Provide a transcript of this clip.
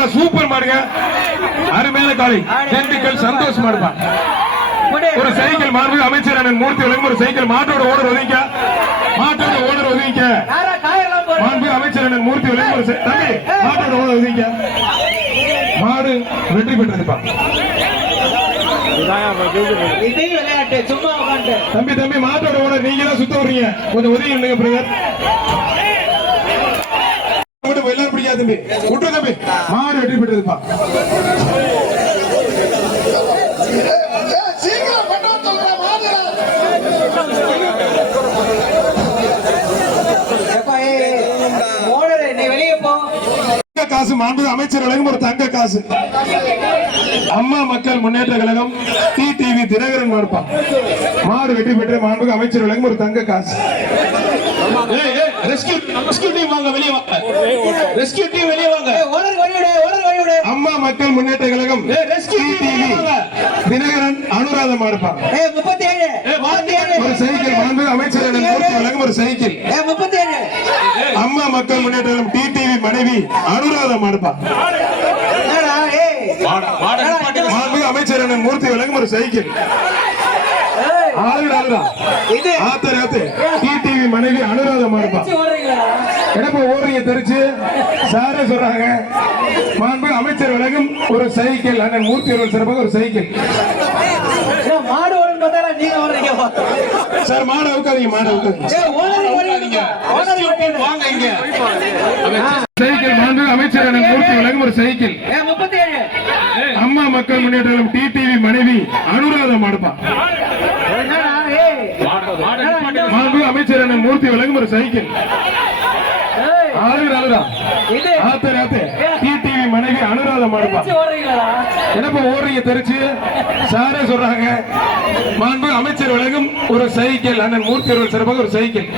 மாடு சூப்பர் மாடுங்க, அருமையான காலை. திண்டுக்கல் சந்தோஷ் மாடுப்பா. ஒரு சைக்கிள் மாண்பு அமைச்சர் அண்ணன் மூர்த்தி வழங்கும் ஒரு சைக்கிள். மாட்டோட ஓனர் ஒதுங்க, மாட்டோட ஓனர் ஒதுங்க. மாண்பு அமைச்சர் அண்ணன் மூர்த்தி வழங்கும் ஒரு தம்பி மாட்டோட ஓனர் ஒதுங்க. மாடு வெற்றி பெற்றதுப்பா. தம்பி தம்பி மாட்டோட ஓனர் நீங்க தான் சுத்த விடுறீங்க, கொஞ்சம் உதவி இல்லைங்க பிரதர். எல்லாரும் பிடிக்காது தம்பி, விட்டு தம்பி. மாடு வெற்றி பெற்றதுப்பா. காசு மாண்பு அமைச்சர் வழங்கும் ஒரு தங்க காசு. அம்மா மக்கள் முன்னேற்ற கழகம் டிடிவி தினகரன் மாடுப்பா. மாடு வெற்றி பெற்ற மாண்பு அமைச்சர் வழங்கும் ஒரு தங்க காசு. அம்மா மக்கள் முன்னேற்ற கழகம் தினகரன் அனுராதா மாடுப்பா. ஒரு சைக்கிள் மாண்பு அமைச்சர் வழங்கும் ஒரு சைக்கிள். அம்மா மக்கள் முன்னேற்ற கழகம் டிடிவி மனைவி அனுராதா மாடுப்பா. மாண்பு அமைச்சர் மூர்த்தி வழங்கும் ஒரு சைக்கிள். டிடிவி மனைவி அனுராதா மாடுப்பா. என்னப்பா ஓடுறீங்க தெரிச்சு சாரே சொல்றாங்க. மாண்பு அமைச்சர் வழங்கும் ஒரு சைக்கிள். அண்ணன் மூர்த்தி அவர்கள் சிறப்பாக ஒரு சைக்கிள். சார் மாடு அவுக்காதீங்க, மாடு அவுக்காதீங்க. சைக்கிள் மாண்பு அமைச்சர் அண்ணன் மூர்த்தி வழங்கும் ஒரு சைக்கிள். அம்மா மக்கள் முன்னேற்றம் டிடிவி மனைவி அனுராதா மாடுப்பா. மாண்பு அமைச்சர் அண்ணன் மூர்த்தி வழங்கும் ஒரு சைக்கிள். டிடிவி மனைவி அனுராதா மாடுப்பா. என்னப்பா ஓடுறீங்க தெரிச்சு சாரே சொல்றாங்க. மாண்பு அமைச்சர் வழங்கும் ஒரு சைக்கிள். அண்ணன் மூர்த்தி அவர்கள் சிறப்பாக ஒரு சைக்கிள்.